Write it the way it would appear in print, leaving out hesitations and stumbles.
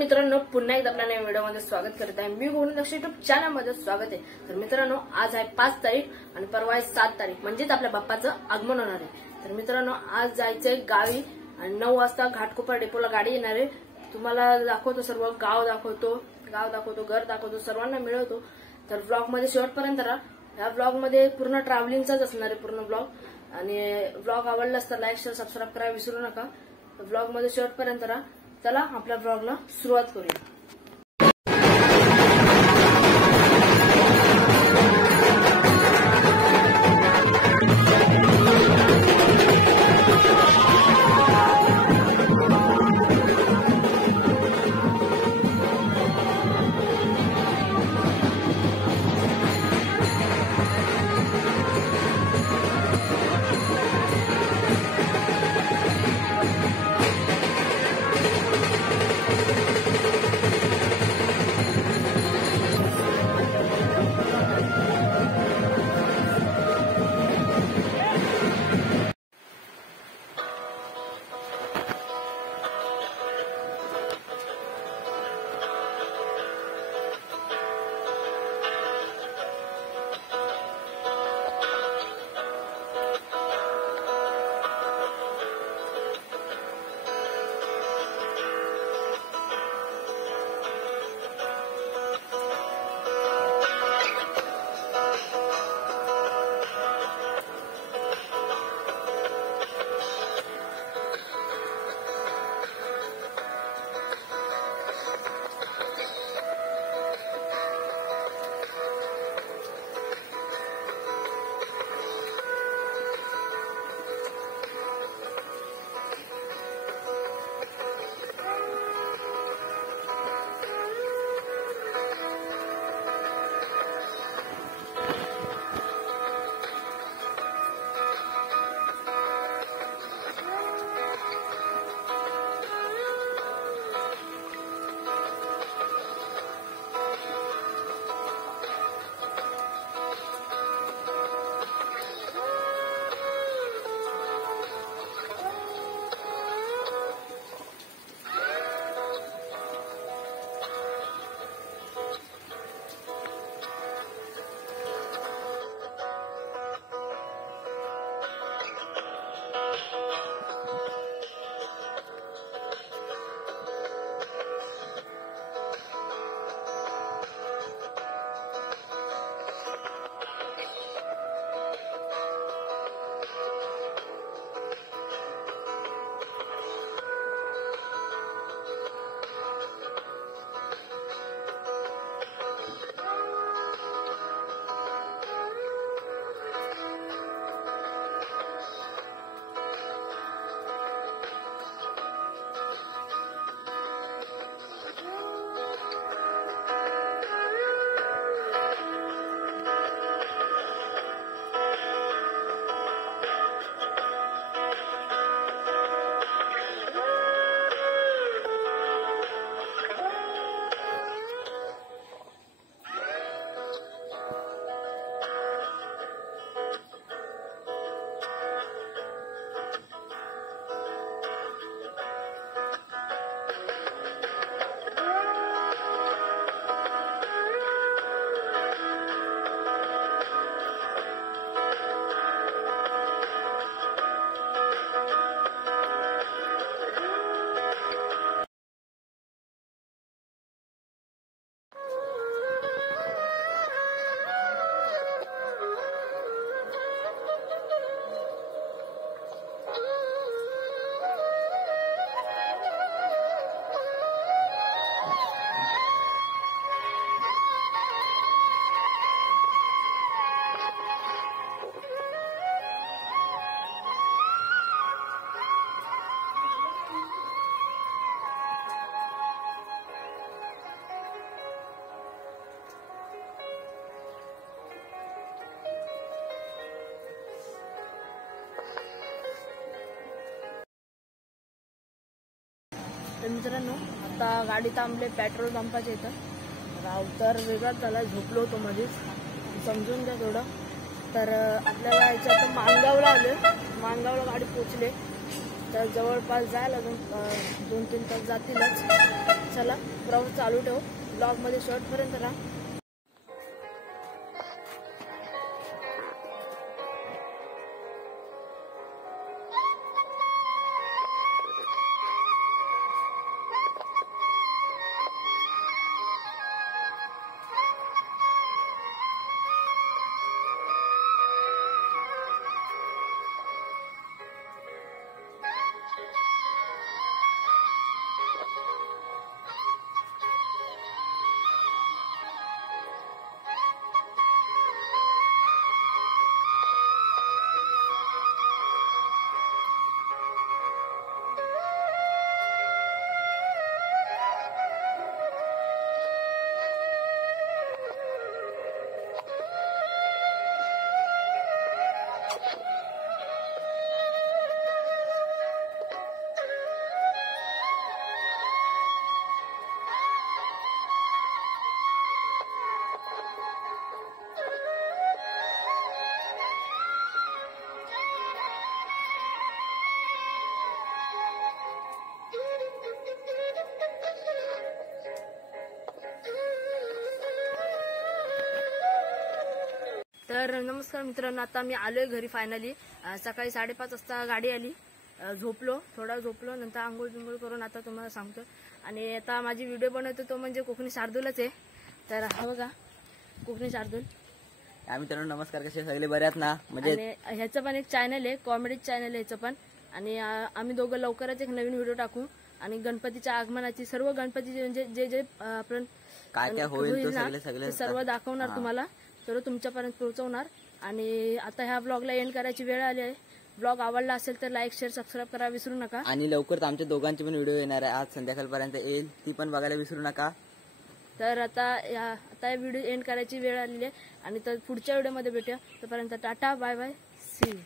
मित्रांनो, पुन्हा एकदा आपल्या नवीन व्हिडिओमध्ये स्वागत करत आहे। मी गोविंद लक्ष युट्यूब चॅनलमध्ये स्वागत आहे। तर मित्रांनो, आज आहे 5 तारीख आणि परवा आहे 7 तारीख, म्हणजेच आपल्या बाप्पाचं आगमन होणार आहे। तर मित्रांनो, आज जायचंय गावी आणि 9 वाजता घाटकोपर डेपोला गाडी येणार आहे। तुम्हाला दाखवतो, सर्व गाव दाखवतो, घर दाखवतो, सर्वांना मिळवतो। तर व्लॉग मध्ये शेवटपर्यंत राहा। या व्लॉग मध्ये पूर्ण ट्रॅव्हलिंगचाच असणार आहे पूर्ण व्लॉग, आणि व्लॉग आवडलास तर लाईक शेअर सबस्क्राईब करायला विसरू नका। व्लॉग मध्ये शेवटपर्यंत राहा। चला आपल्या व्लॉगला सुरुवात करूया। तर मित्रांनो, आता गाडी थांबले पेट्रोल पंपाच्या इथं। रावतर वेगळाच झाला, झोपलो होतो मध्येच, समजून घ्या थोडं। तर आपल्याला याच्यात माणगावला आले, माणगावला गाडी पोचले, तर जवळपास जायला अजून 2-3 तास जातीलच। चला प्रवास चालू ठेवू, ब्लॉग मध्ये शेवटपर्यंत राहा. तर नमस्कार मित्रांनो, आता मी आलोय घरी फायनली. सकाळी 5:30 वाजता गाडी आली. थोडा झोपलो, नंतर आंघोळ बिंघोळ करून आता तुम्हाला सांगतो. आणि आता माझी व्हिडिओ बनवतो तो म्हणजे कोकणी शार्दूलच आहे. तर हा बघा कोकणी शार्दूल. मित्रांनो नमस्कार, कसे सगळे बरे आहेत ना? म्हणजे ह्याचं पण एक चॅनल आहे, कॉमेडी चॅनल आहे ह्याचं पण. आणि आम्ही दोघं लवकरच एक नवीन व्हिडिओ टाकू. आणि गणपतीच्या आगमनाची सर्व गणपतीचे म्हणजे जे जे आपण काय काय होईल ते सर्व दाखवणार तुम्हाला, सर्व तुमच्यापर्यंत पोहोचवणार. आणि आता ह्या ब्लॉगला एंड करायची वेळ आली आहे. ब्लॉग आवडला असेल तर लाईक शेअर सबस्क्राईब करा विसरू नका. आणि लवकरच आमच्या दोघांची पण व्हिडिओ येणार आहे, आज संध्याकाळपर्यंत येईल, ती पण बघायला विसरू नका. तर आता व्हिडिओ एंड करायची वेळ आलेली आहे. आणि तर पुढच्या व्हिडिओमध्ये भेटूया. तोपर्यंत ta-ta bye bye, see you.